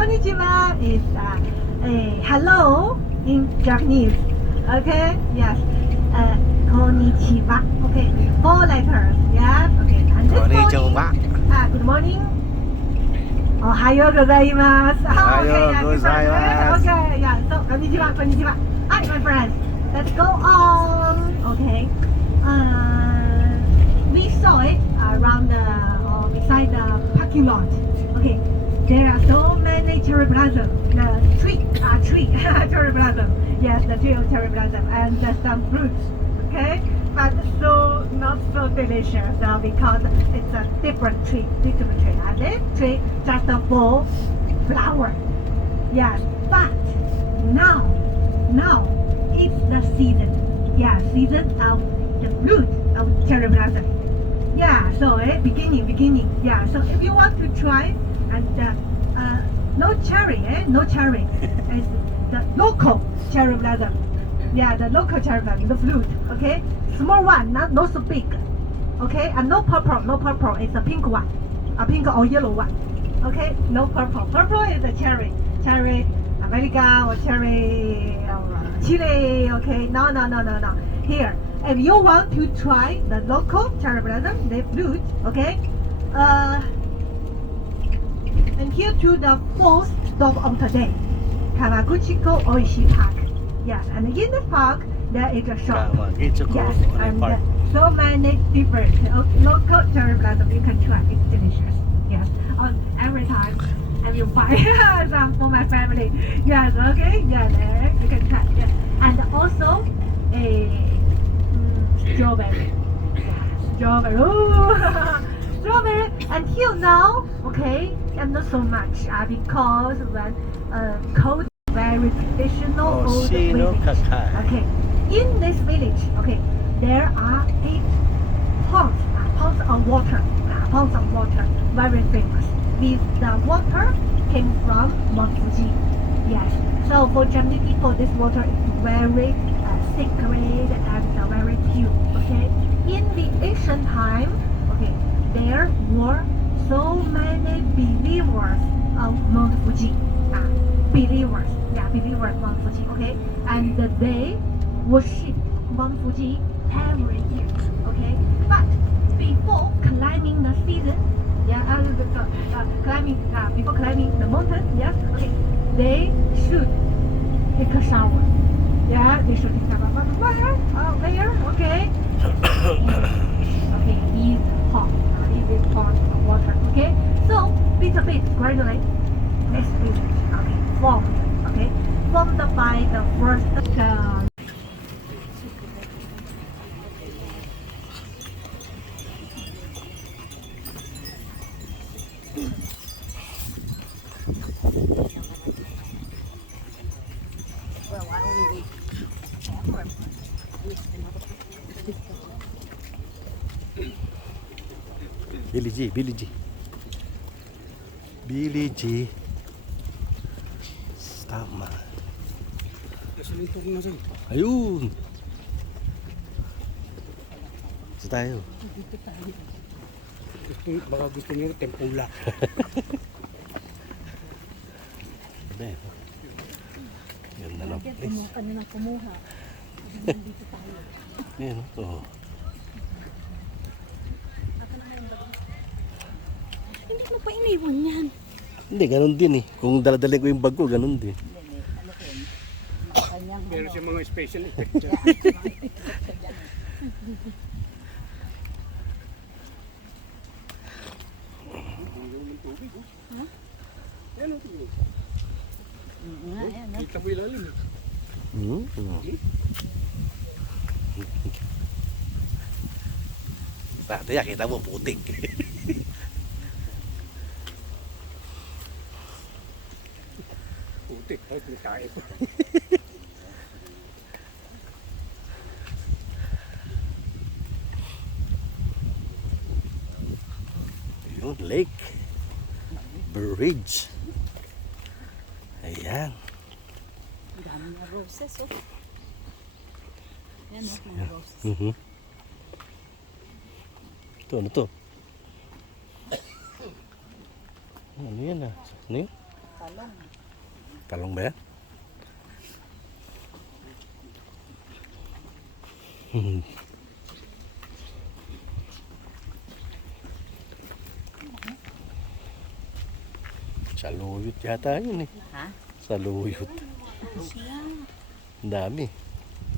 konnichiwa is hello in Japanese. Okay, yes. Konnichiwa. Okay, 4 letters. Yes. Okay. And this morning, good morning. Ohayo gozaimasu. Okay, yeah, different. Okay, yeah. So konnichiwa, konnichiwa. Hi, my friends. Let's go on. Okay. We saw it around the beside the parking lot. Okay. There are so many cherry blossom. The tree, cherry blossom. Yes, the tree of cherry blossom and some fruits. Okay, but so not so delicious because it's a different tree. And this tree just a full flower. Yes, but now it's the season. Yeah, season of the fruit of cherry blossom. Yeah, so beginning. Yeah, so if you want to try and no cherry, no cherry. It's the local cherry blossom. Yeah, the local cherry blossom, the fruit. Okay, small one, not so big. Okay, and no purple. It's a pink one, a pink or yellow one. Okay, no purple. Purple is a cherry America or cherry Chile. Okay, no. Here, if you want to try the local cherry blossom, the fruit. Okay, and here to the fourth stop of today, Kawaguchiko Oishi Park. Yes, and in the park there is a shop. Yes, and so many different local cherry blossom you can try. It's delicious. Yes, every time I will buy some for my family. Yes, okay. Yes, you can try. Yes, and also a strawberry. Strawberry. Ooh. Strawberry until now, okay, and not so much because when cold, very traditional old village. Okay, in this village, okay, there are 8 ponds of water, very famous. With the water came from Mount Fuji. Yes, so for Japanese people, this water is very sacred and very pure. Okay, in the ancient time, okay, there were so many believers of Mount Fuji. Believers Mount Fuji. Okay, and they worship Mount Fuji every year. Okay, but before climbing the season, before climbing the mountain, yes, okay, they should take a shower. Yeah, they should take a shower. But where? Okay. Okay, these ponds of water. Okay, so little bit gradually, this village, okay, formed by the first. Billy G. Tama. Ayun. Gusto tayo. Baka gusto niyo tempura. Ganda ng place. Kumuha. Dito tayo. Yan, ito. Hindi mo pa iniwan yan. Hindi, ganun din eh. Kung daladalhin ko yung bag ko, ganun din. Meron siya mga special effect. Kita mo ilalim eh. Tataya, kita mo putik. Putik, kahit may tayo. Yung lake bridge. Ayan. Dami na roses, oh. Yan, oh, mga roses. Ito, ano to? Ano yan ah? Ano yun? Talong. Talong ba yan? Saluyot yata yun eh. Ha? Saluyot. Rose niya. Ang dami.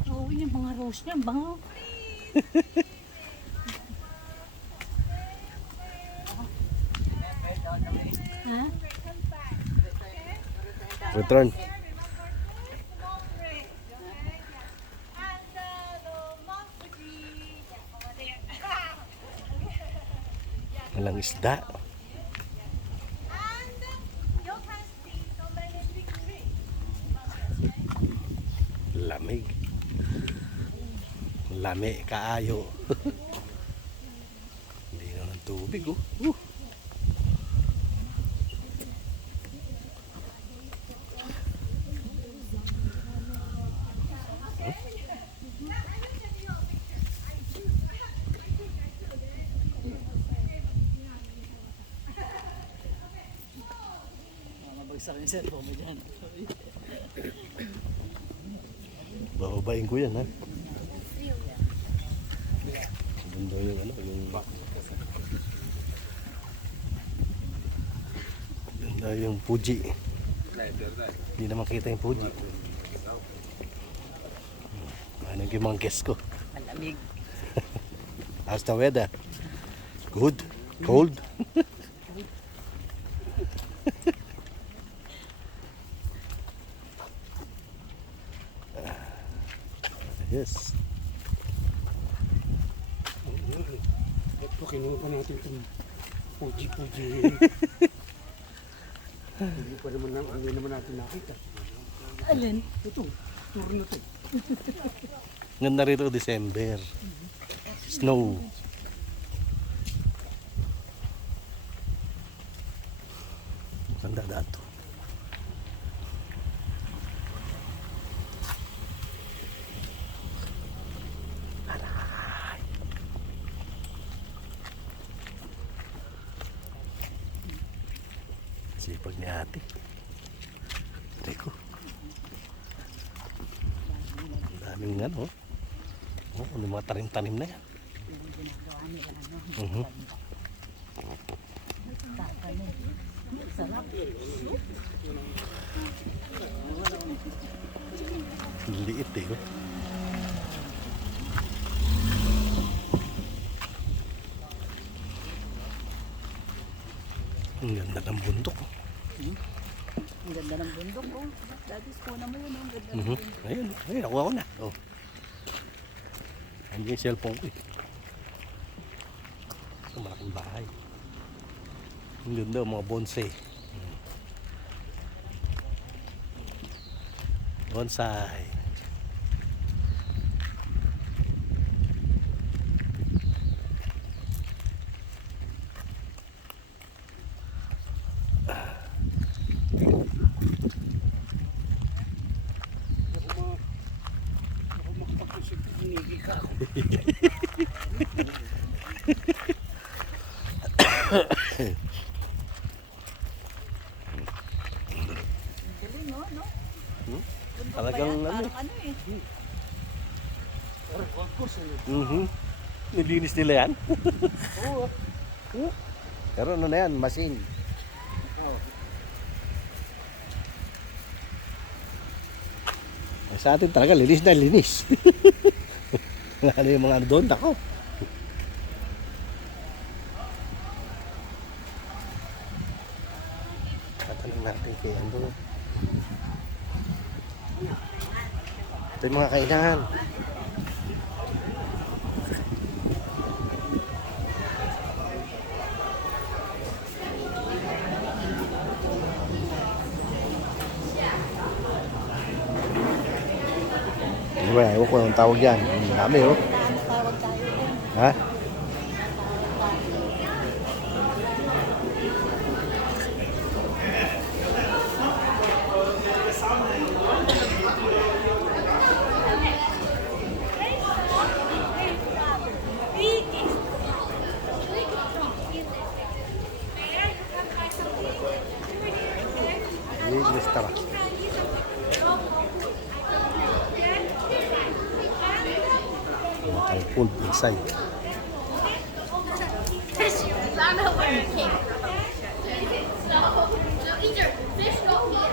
Oo, yung mga rose niya. Bango. Ha? Return. Walang isda. Lamig. Lami kaayo. Hindi na ng tubig oh. Mabagsak yung cellphone mo dyan. Bababain ko yan ha. Doon daw yung ano, yung doon daw yung Fuji. Hindi na makita yung Fuji. Ano yung mga guest ko? Malamig. How's the weather? Good? Cold? Yes. Ito, kinuha pa natin itong puji-puji. Hindi naman natin nakita. Alin? Ito, tour na ito. Ganda rito December. Snow. Ganda dato. Sipag ni ate. Teko. Ang daming ano. Oh, ano mga tanim-tanim na yan. Ginagawa nila, ano? Mhm. Sarap. Liit eh. Oh. Ang ganda ng bundok. Oh. Ang ganda ng bundok, oh. Dati spuna mo yun, oh. Ang ganda ng Mhm. bundok. Ayun, ayun, nakuha ko na. Oh. Andiyan yung cellphone ko eh. Ito, malaking bahay. Ang ganda, mga bonsai. Bonsai. Ako makapag-isip, hinigi ka ako. Galing, oh, no? Bundok Talagang pa yan, ano. parang ano eh. Pero golf course, ano? Mhm. Nilinis nila yan. Oo. Pero ano na yan, machine. Oo. Sa atin talaga, linis na linis. Ano yung mga ano doon, ako. Tatanong natin kay ano. Ito yung mga kainan. Ano ba, ewan ko yung tawag yan. Ang dami oh. Ano tawag tayo doon? Ha? Let's tara. Ang pool inside. I'm helping the king. So either fish go here.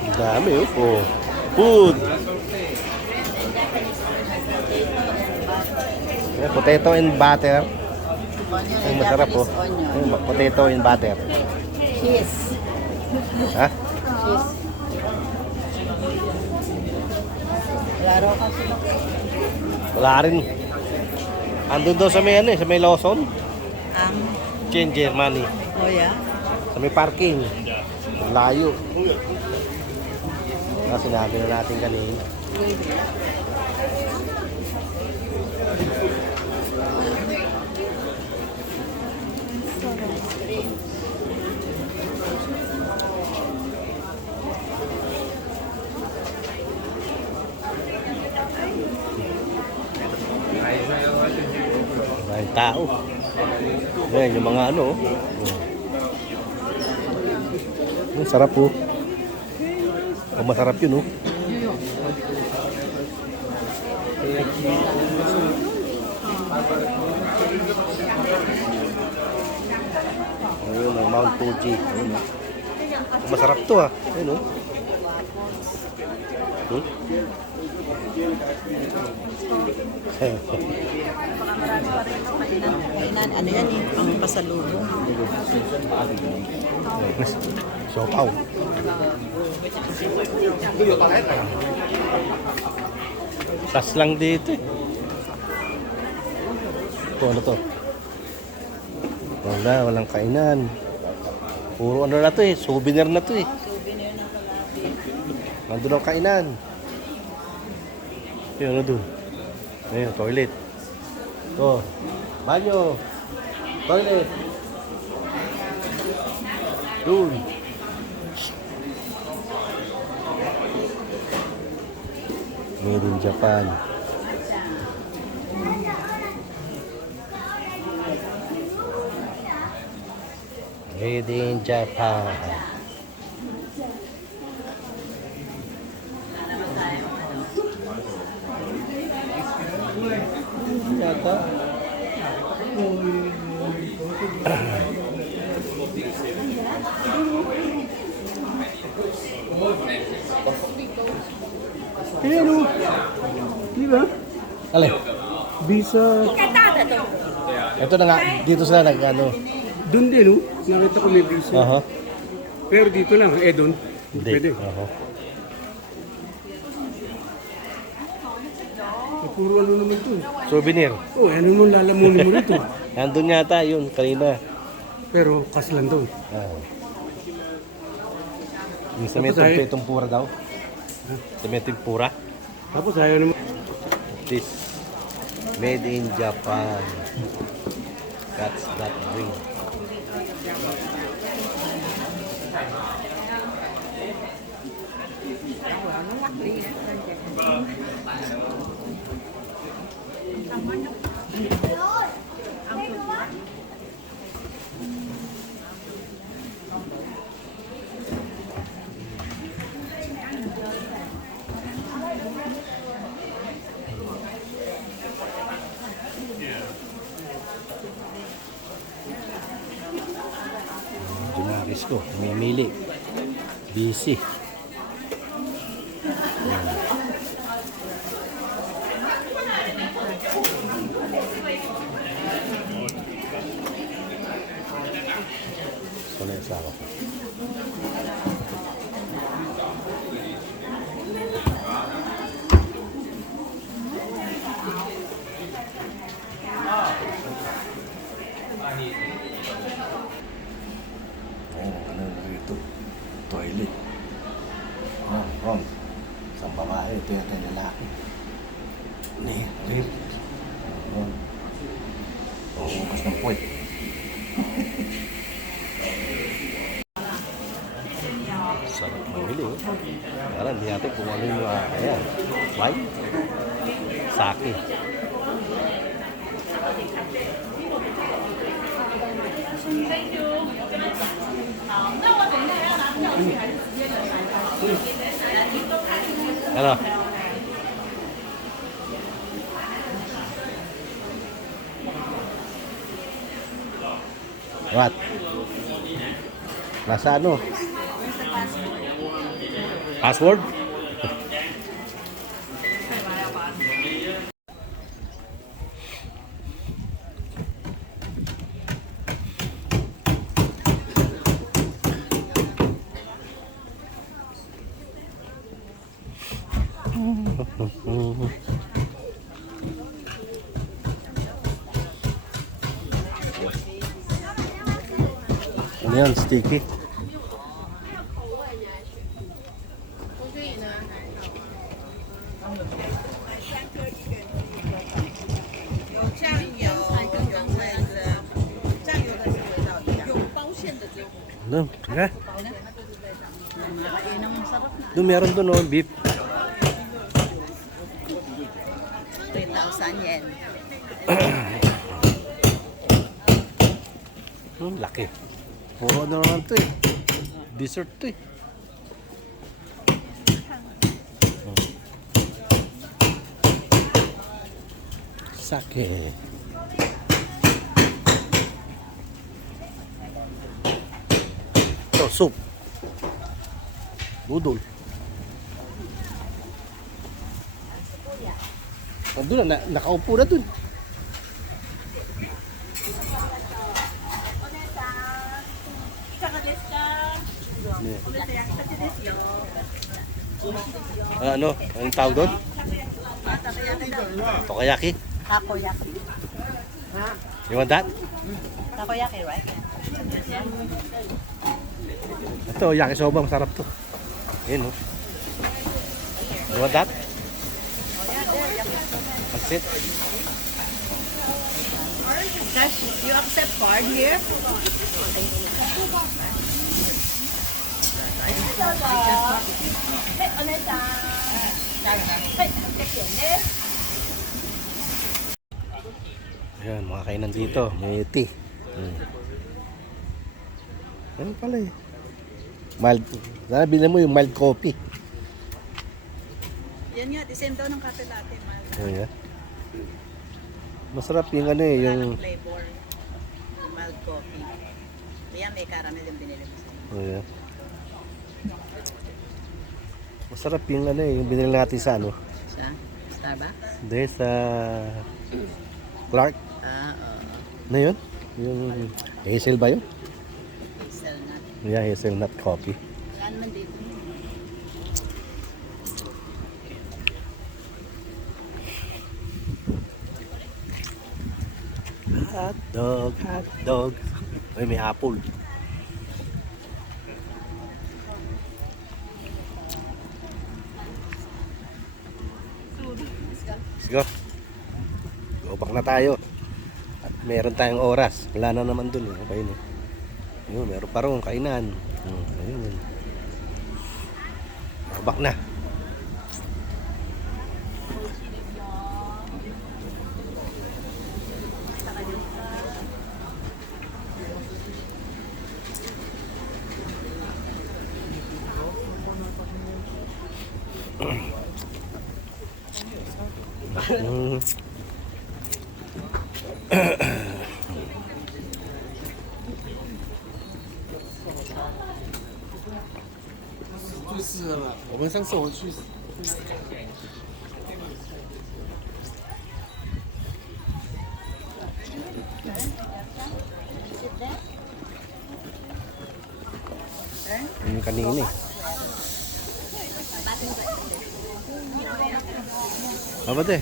Ang dami oh. Oh. Food. Ayan, potato and butter. Onion, Ang masarap oh. Japanese onion. Ayan, potato and butter. Cheese. Ha? Cheese. Wala raw kasi Wala rin. Andun daw sa may ano eh, sa may Lawson. ang Changer money. Oya. Sa may parking. Layo. Sinabi na natin kanina. Maraming tao. Ayan, yung mga ano. Ang sarap po. Oh, masarap yun, oh. Ayun, ang Mount Fuji. Ayun, oh. Masarap to, ah. Ayun, oh. Hmm? Kainan, ano yan eh, pang pasalubong. Sopaw. Tas lang dito eh. Ito, ano to? Wala, walang kainan. Puro ano na to eh, souvenir na to eh. Nandun ang kainan. Ayun, ano dun? Ayun, toilet. Ito, banyo. Toilet. Dun. Made in Japan. Made in Japan. Yata. Ayan o. Di ba? Alin? Bisa. Ito na nga, dito sila nag ano. Doon din o. Nakita ko may bisa. Aha. Pero dito lang, doon. Hindi. Pwede. Aha. Puro ano naman to. Souvenir. Oh, ano mo lalamunin mo rito. Nandun yata yun kanina. Pero kas lang doon. Ah. Yung sa may Tapos ay- tempura daw. Sa may tempura. Tapos ayaw naman. This made in Japan. That's that ring. Junakis ko, namimili. Busy. Soleh sa ako. Ano na rito? Toilet. Wrong. Isang babae, ito yata yung lalaki. Rip. Bukas ng puwet. Sarap mamili, oh. Parang hindi natin kung ano yung mga, ayan, wine, sake. Ano? What? Nasa ano? Password? Ano yan? Sticky? Ano? Okay. Doon meron doon, oh, beef. 3,000 yen. Laki. Puro ano naman to eh. Dessert to eh. Sake. Ito, soup. Budol. Doon na, nakaupo na dun. Ano? Anong tawag doon? Tokayaki? Takoyaki. You want that? Takoyaki, right? Ito, yakisoba. Masarap to. Ayan, oh. You want that? That's it. Cash, you accept card here? Ayan, mga kainan dito. May tea. Ano pala eh. Mild. Sana bilhin mo yung mild coffee. Yan nga, the same daw ng kape latte, man. Ayan. Masarap yung ano eh, yung... Flavor. Yung mild coffee. Ayan, may caramel yung binili mo sa'yo. Ayan. Masarap yung ano eh, yung binili natin sa ano. Sa Starbucks? Hindi, sa... Clark. Ah, oo. Ano yun? Yung... Hazel ba yun? Hazelnut. Yeah, hazelnut coffee. Wala naman dito. Hot dog, hot dog. Ay, may apple. Let's go. Go back na tayo. At meron tayong oras. Wala na naman dun. Okay, no? Yun, meron pa rin kainan. Ayun. Go back na. Yung kanina eh. Apa deh?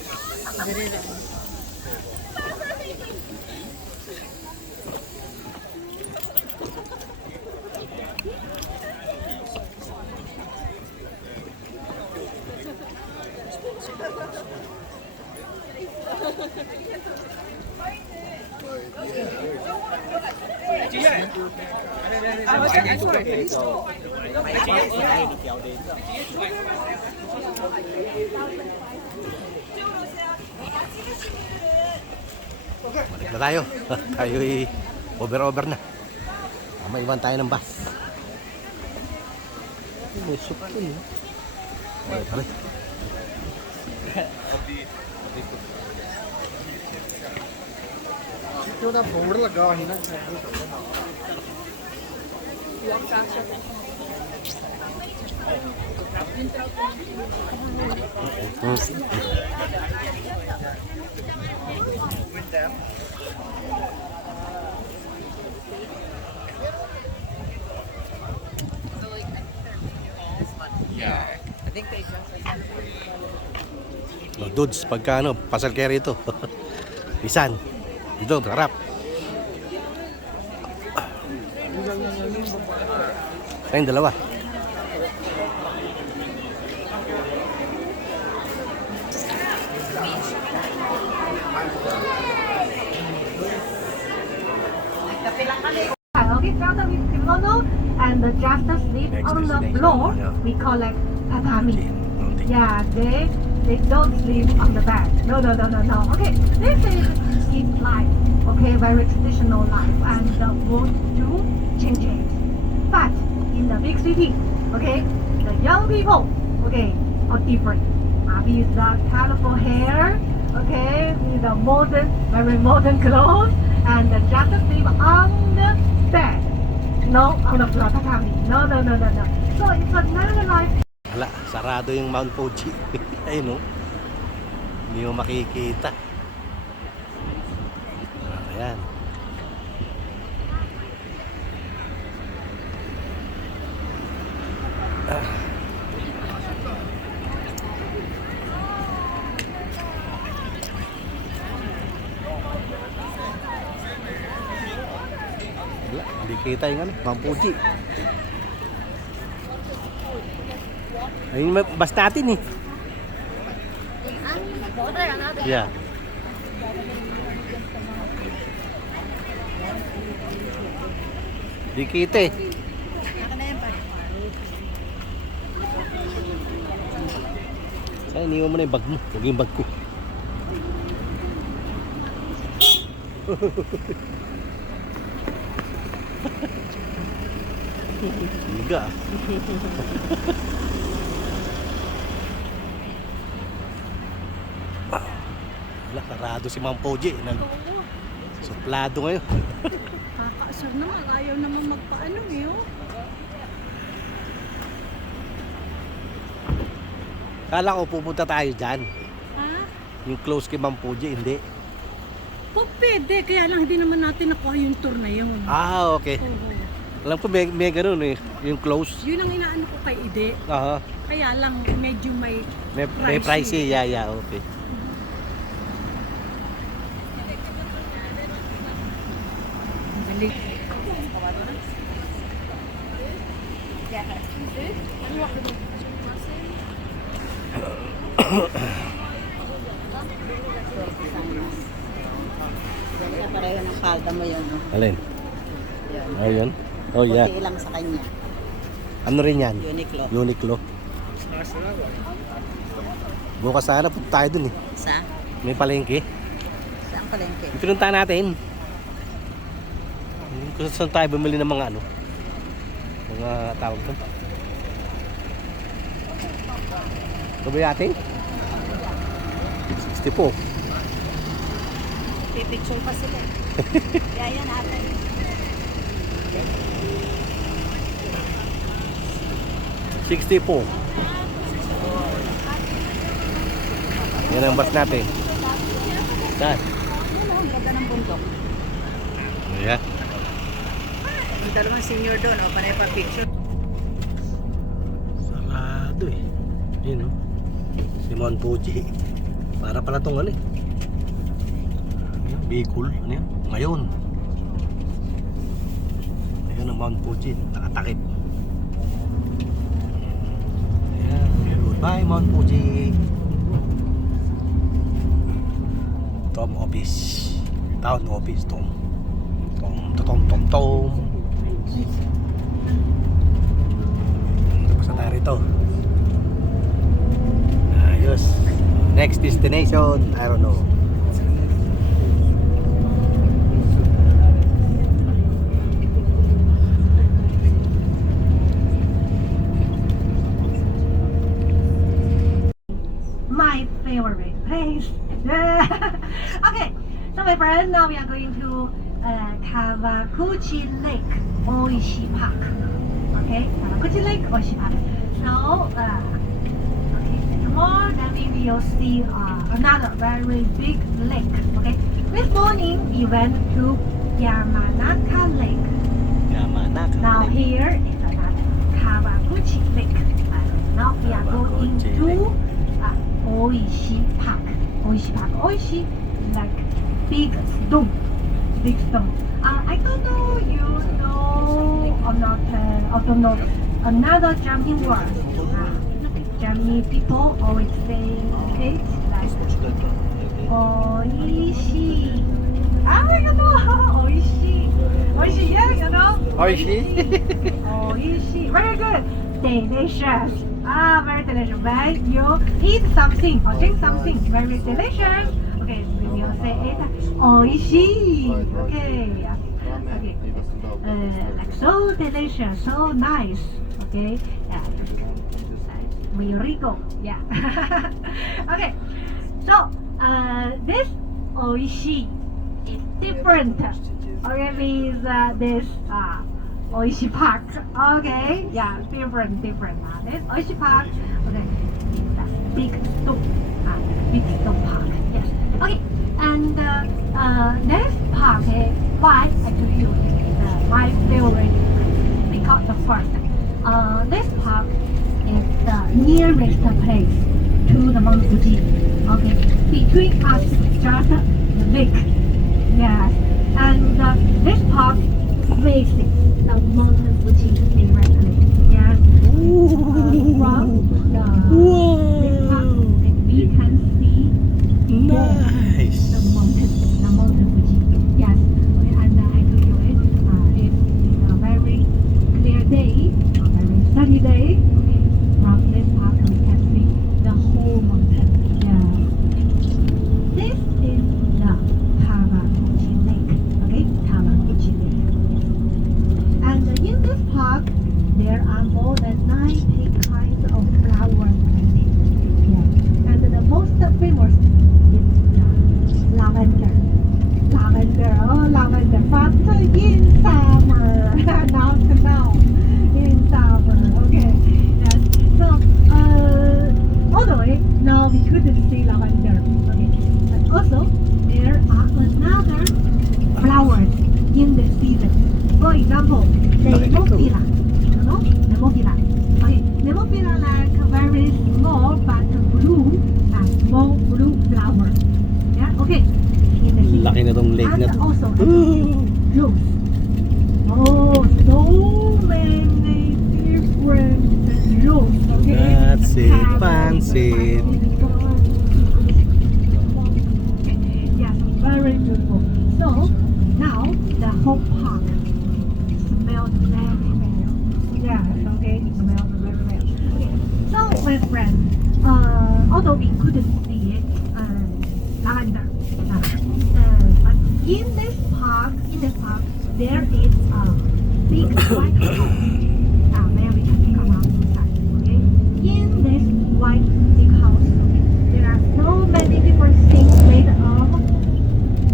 Balik na tayo. Tayo'y over na. Maiwan tayo ng bus. May soup ko niya. Okay, pare. Oh, dudes, pagka ano, pasal kayo rito. Isan. Dito, harap. Tayong dalawa. Okay, felt with kimono and just sleep on the floor. We call it tatami. Yeah, they don't sleep on the bed. No. Okay, this is sleep life. Okay, very traditional life, and want to change it. But in the big city, okay, the young people, okay, are different. With the colorful hair, okay, with the very modern clothes, and just sleep on the bed. No, on the floor, tatami. No. So it's another life. Hala, sarado yung Mount Fuji. Ayun, no? Hindi mo makikita. Ayan. Wala, hindi kita yung ano, Mount Fuji. Ayun, bus natin eh. Yeah. Di kita eh. Saan iniwan mo na yung bag mo? Huwag yung bag ko. Higa. Wala, karado si Ma'am Poji. Suplado ngayon. Kakaasar naman. Ayaw naman magpaano eh. Oh. Kala ko pupunta tayo dyan. Ha? Yung close kay Ma'am Poji, hindi. Po, pwede. Kaya lang hindi naman natin nakuha yung tour na yun. Ah, okay. Oo. Alam ko may ganun eh. Yung close. Yun ang inaano ko kay Ide. Aha. Kaya lang medyo may May pricey. Yeah, okay. balik. Pareho ng palda mo yun. No? Alin? Yun. Oh, yun? Oh, yeah. Puti lang sa kanya. Ano rin yan? Uniqlo. Uniqlo. Bukas sana punta tayo dun eh. Sa? May palengke. Saan palengke? Yung pinunta natin. Kung saan tayo bumili ng mga ano? Mga tawag doon. Ito ba yating? 60 po. Pipicture pa sila. Kaya yan natin. $60 po. Yan ang bus natin. Saan? Ano, ang ganda ng bundok. Ayan. Yung dalawang senior doon, o, panay pa picture. Sarado eh. Yun o. Si Mount Fuji. Para pala itong ano eh. Ayan, Bicol. Ano yan? Ngayon. Ayan ang Mount Fuji. Nakatakip. Ayan. Goodbye Mount Fuji. Tom office. Town office. Tom. narito. Ayos. Next destination, I don't know. My favorite place. Okay, so my friend, now we are going to Kawaguchi Lake, Oishi Park. Okay, Kawaguchi Lake, Oishi Park. So, okay, tomorrow then we will see another very big lake. Okay, this morning we went to Yamanaka Lake. Now here is another Kawaguchi Lake. Now we are going Kawaguchi to Lake. Oishi Park. Oishi Park. Oishi like big stone. Big stone. I don't know you know or not. I don't know another Japanese word. Japanese people always say it like Oishi. You know Oishi. Oishi, yeah, you know. Oishi. Oishi. Very good. Delicious. Very delicious. When you eat something or drink something very delicious, okay, we will say it oishi. Okay, yeah. Okay. Like so delicious, so nice. Okay, yeah. Very good. Yeah. Okay. So, this oishi is different. Okay, with this Oishi Park. Okay, yeah, different. This Oishi Park. Okay, that's big stone. Big stone park. Yes. Okay, and this park, why I told you is my favorite place because the first, this park is the nearest place to the Mount Fuji. Okay, between us just the lake. Yes, and this park faces the mountain Fuji directly. Yes. From the this park, we can see Nice. the mountain Fuji. Yes. Okay, and I told you it. If it's a very clear day, a very sunny day. Okay, from this park we can see the whole mountain. Yeah. This is the Kawaguchi Lake. Okay, Kawaguchi Lake. And in this park, there are more than 90 kinds of flowers planted. Yeah. And the most famous is the lavender. Lavender. But in summer, not now. In summer, okay. Yes. So, all the way now we couldn't see lavender. Okay. But also, there are another flowers in the season. For example, Nemophila. You know? Nemophila. Okay, Nemophila like very small but blue, small blue flower. Yeah, okay. In the season. Laki na tong lake na And to. also, rose. Oh, so many different rose. Okay. That's it, pansit. Yes, very beautiful. So now the whole park smells very well. Yes, okay, it smells very well. Okay. So my friend, although we couldn't see it, lavender, but in this park, there is a big white house. Where we can come out inside. Okay. In this white big house, okay, there are so many different things made of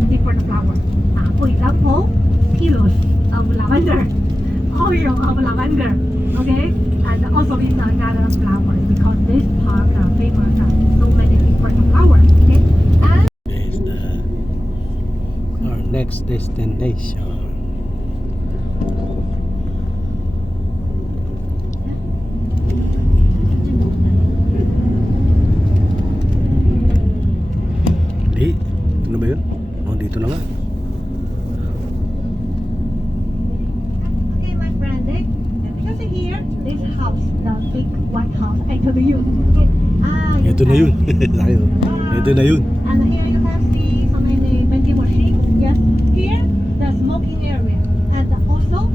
different flowers. For example, pillows of lavender, oil of lavender, okay, and also with another flower because this park famous so many different flowers, okay, and Is our next destination. Di, ano ba yun? Oh, dito na nga. okay, my friend, because here this house, the big white house, I told you, okay, you Ito na can yun. see. Tayo. Ito na yun. And here you can see so many vending machines. Yes, here the smoking area and also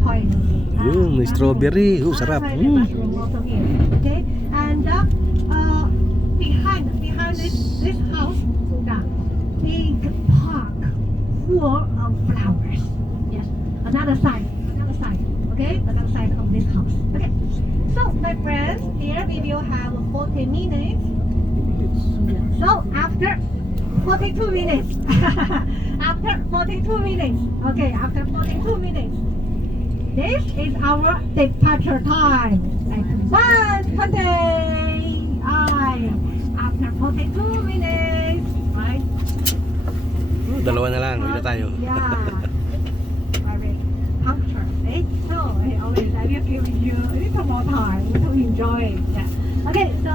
toilets. Yun, Ayun, strawberry. Sarap. Outside the bathroom also here. Okay, and behind this house, the big park full of flowers. Yes, another side. Okay, another side of this house. Okay, so my friends, here we will have 40 minutes. So after 42 minutes, after 42 minutes, okay, after 42 minutes, this is our departure time. Like 1:20. After 42 minutes, right? Dalawa na lang. Uwi na tayo. Yeah. Very punctual. Eh? So, always I will give you a little more time to enjoy it. Yeah. Okay, so,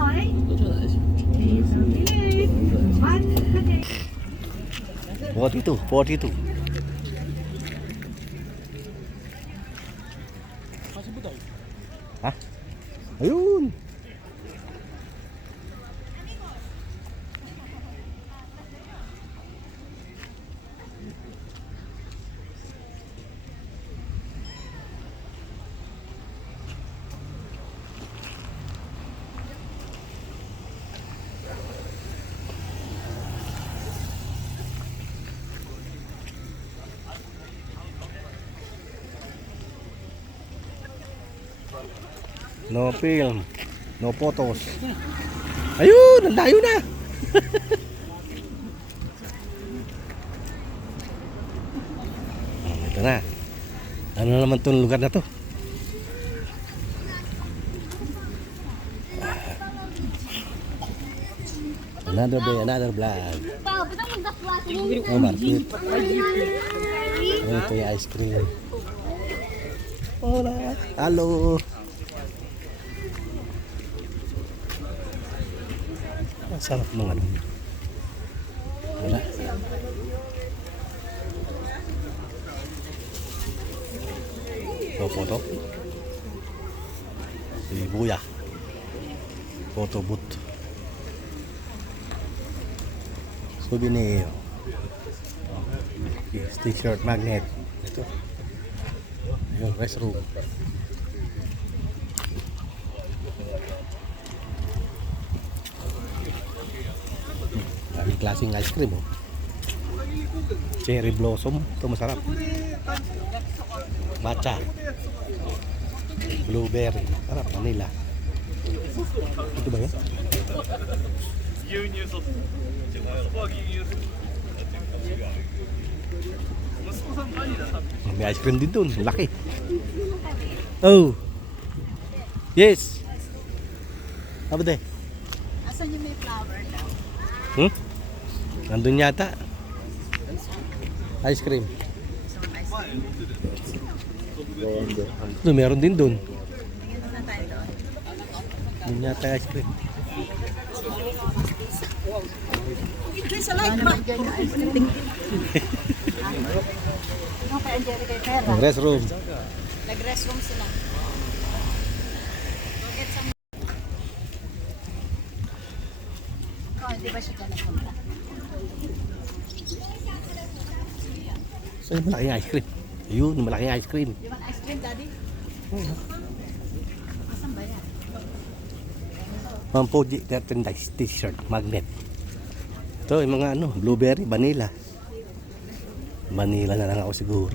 42. Ha? Ayun. No film, no photos. Ayun, ang layo na. Ito na. Ano naman tong lugar na to? Another day, another vlog. Oh, market. Ito yung ice cream. Hola. Hello. Ang sarap ng ano. Wala. Photo. Si Buya. Photo booth. Souvenir. T-shirt magnet. Ito. Yung restroom. Daming klaseng ice cream, oh. Cherry blossom, ito masarap. Matcha. Blueberry, sarap, vanilla. Ito ba yan? May ice cream din dun, laki. Oh. Yes. Apa deh? Asan yung may flower daw? Nandun yata. Ice cream. Ito, meron din dun. Tingnan na tayo doon. Doon yata ice cream. Sa light ba? Ano kay Angelica kay Pera? Ang restroom. Nag-restroom sila. Get some... Oh, hindi ba siya dyan nagpunta? So, yung malaking ice cream. Ayun, yung malaking ice cream. Di ba ice cream, Daddy? Asan ba yan? Mampoji, merchandise, t-shirt, magnet. Ito, yung mga ano, blueberry, vanilla. Vanilla na lang ako siguro.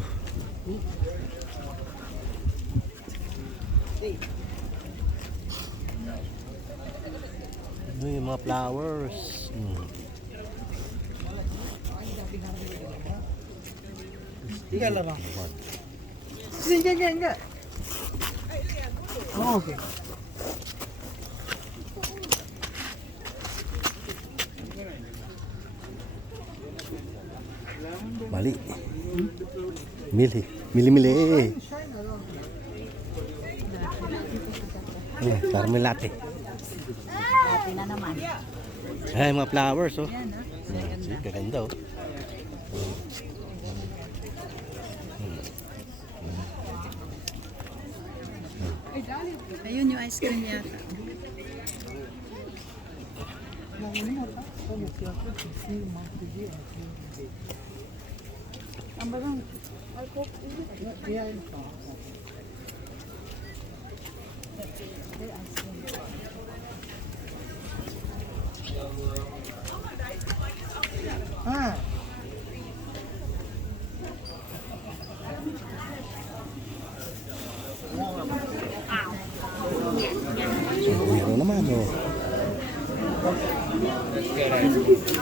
Ito yung mga flowers. Enggak. Oh, oke. Mali. Mili. Caramel latte. Dati na naman. Ay, mga flowers, oh. Yan, no? See, kaganda, oh. Ayun yung ice cream yata. Ah. So, meron naman, oh.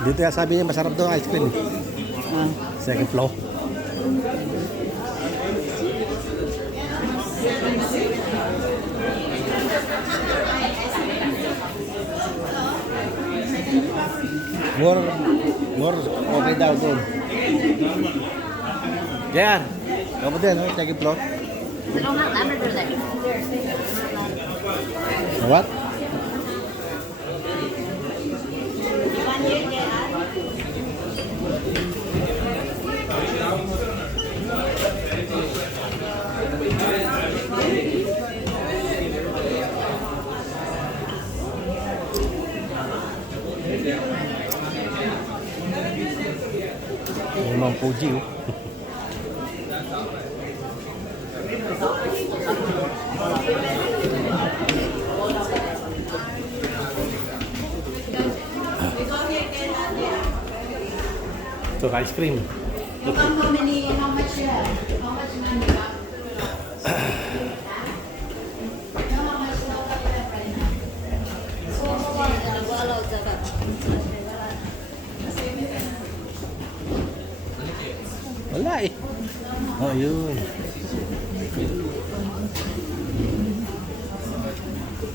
Dito yan, sabi niya masarap daw ang ice cream. Second floor. More okay daw doon. Yan. Kamu din, no? Second floor. They don't have lavender there. What? Memang Fuji, oh. Ito, ice cream. Wala eh. Oh, yun.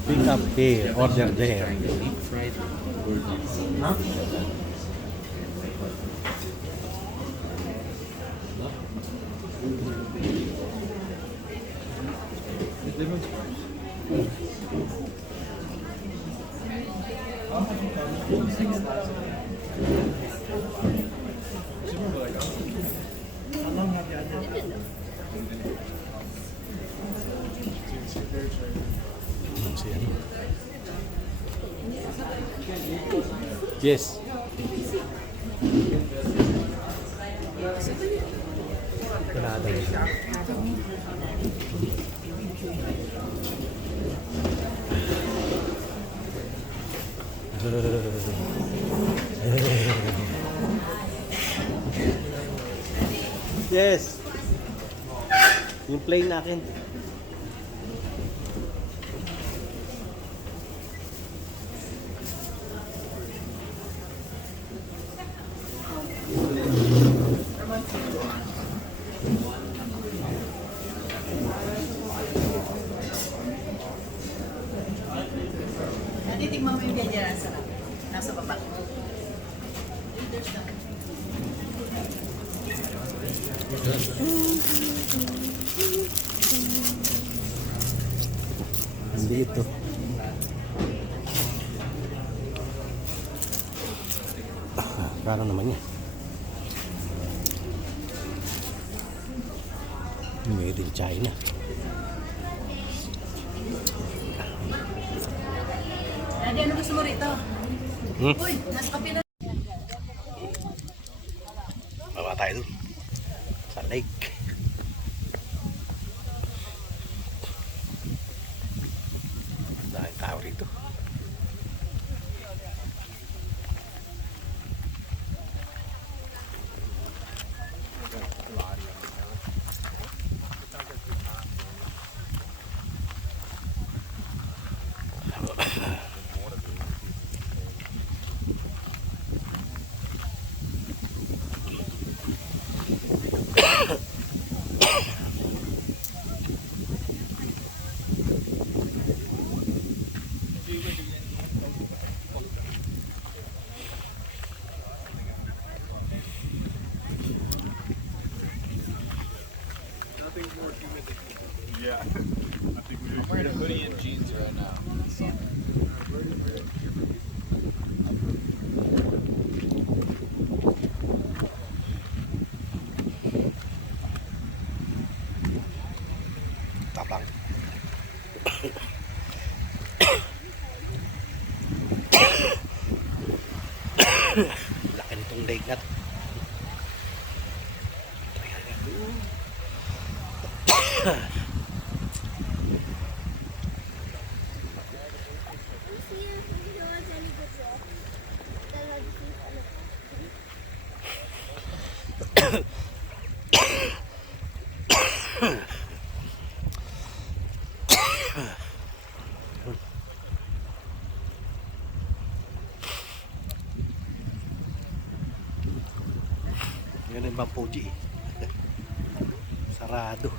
Pick up here, order there. Huh? Yes. Wala daw siya. Yes. Yung plane natin. Natitikman mo yung ganyan nasa baba. Hindi ito. Parang naman yan. Made in China. Daddy, ano gusto mo rito? Uy, nasa kapila. Baba tayo dun. Sa lake. Dahil tao rito. Yeah. I think I'm wearing a hoodie and jeans right now. Tapang. Laki nitong lake na to. Yun yung Mount Fuji eh. Sarado.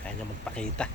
Kaya niya magpakita.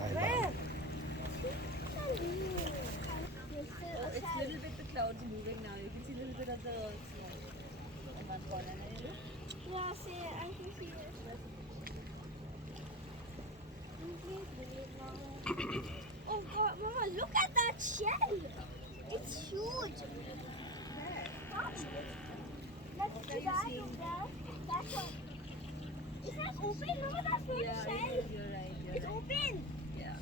Ay, ba? It's a little bit the clouds moving now. You can see a little bit of the snow. Yeah, see it. I can see it. Oh God, Mama, look at that shell. It's huge. Let's see that over there. That one. Is that open? Mama, that's not a shell. You're right. It's open. Yeah.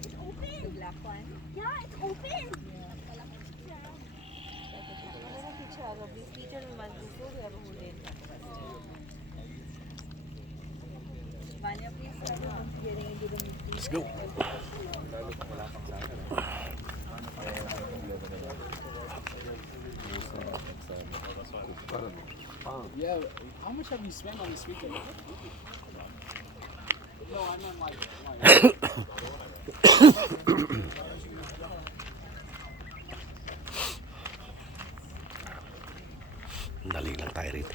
It's open. The black one. Yeah, it's open. Vanya, please start getting into the meeting. Let's go. Yeah, how much have you spent on this weekend? No, I meant like Dali lang tayo rito.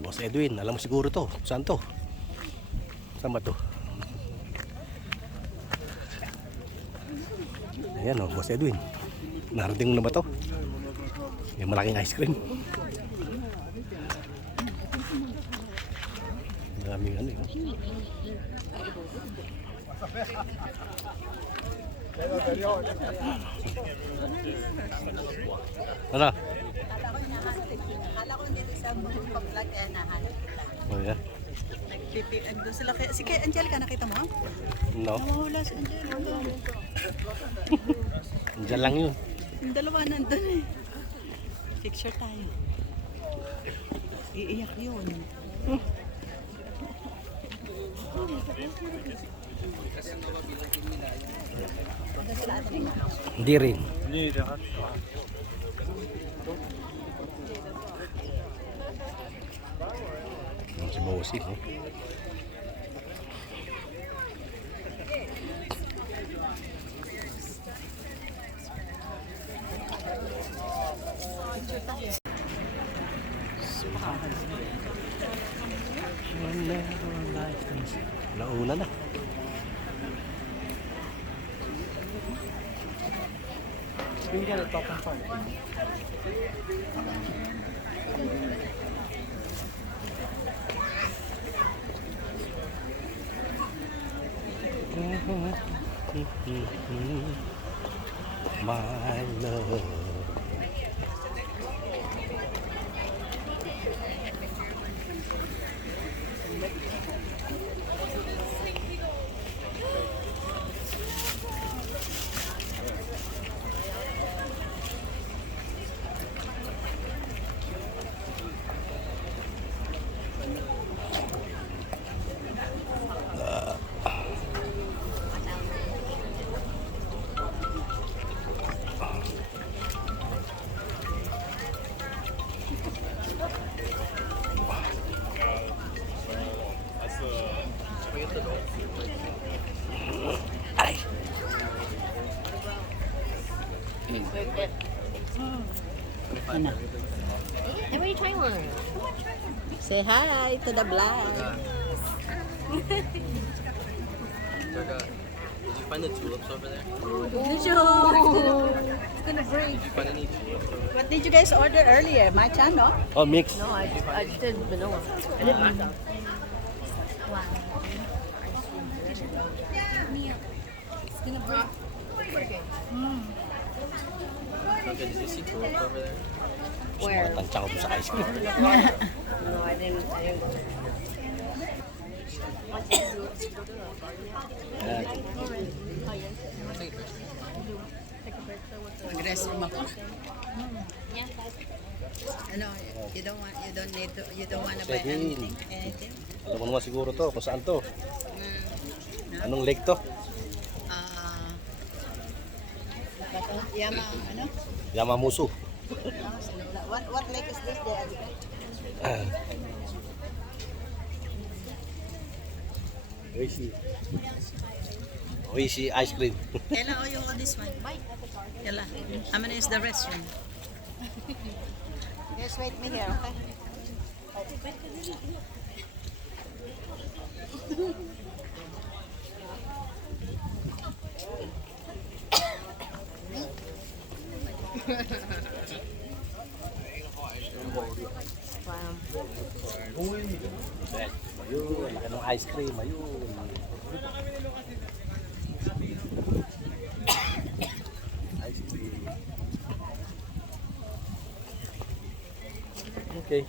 Boss Edwin, alam mo siguro to. Saan to? Saan ba to? Ayan o, Boss Edwin. Narating mo na ba to? Yung malaking ice cream. Maraming ano yun. Ano? Akala ko dito sa pag-vlog kaya nahanap kita. Oh yeah? Nagpipik, andun sila kaya, si kay Angelica nakita mo? No? Nawawala si Angelica. Diyan lang yun. Yung dalawa nandun eh. Picture tayo. Iiyak yun. Hindi rin. Si Bossy, no? Nauna na. you can get a top and front. My love. Ay. Everybody try one. Say hi to the vlog. Did you find the tulips over there? Did you? It's gonna break. Did you find any tulips over there? What did you guys order earlier? Matcha, no? Oh, mix. No, I just did vanilla. I did matcha. Okay, did you see tulips over there? Where? Tansya ko to sa ice cream. No, I didn't go. Yan. Mag-restroom ako. Ano, you don't want to buy Sige. anything? Alam mo naman siguro to, kung saan to. Anong lake to? Yama, ano? Yamamusu. What lake is this there? Oishi. Oishi ice cream. Ella, oh, you want this one? Ella, how many is the restaurant? Just wait me here, okay? Ayun, laki ng ice cream. Ayun. Ice cream. Okay.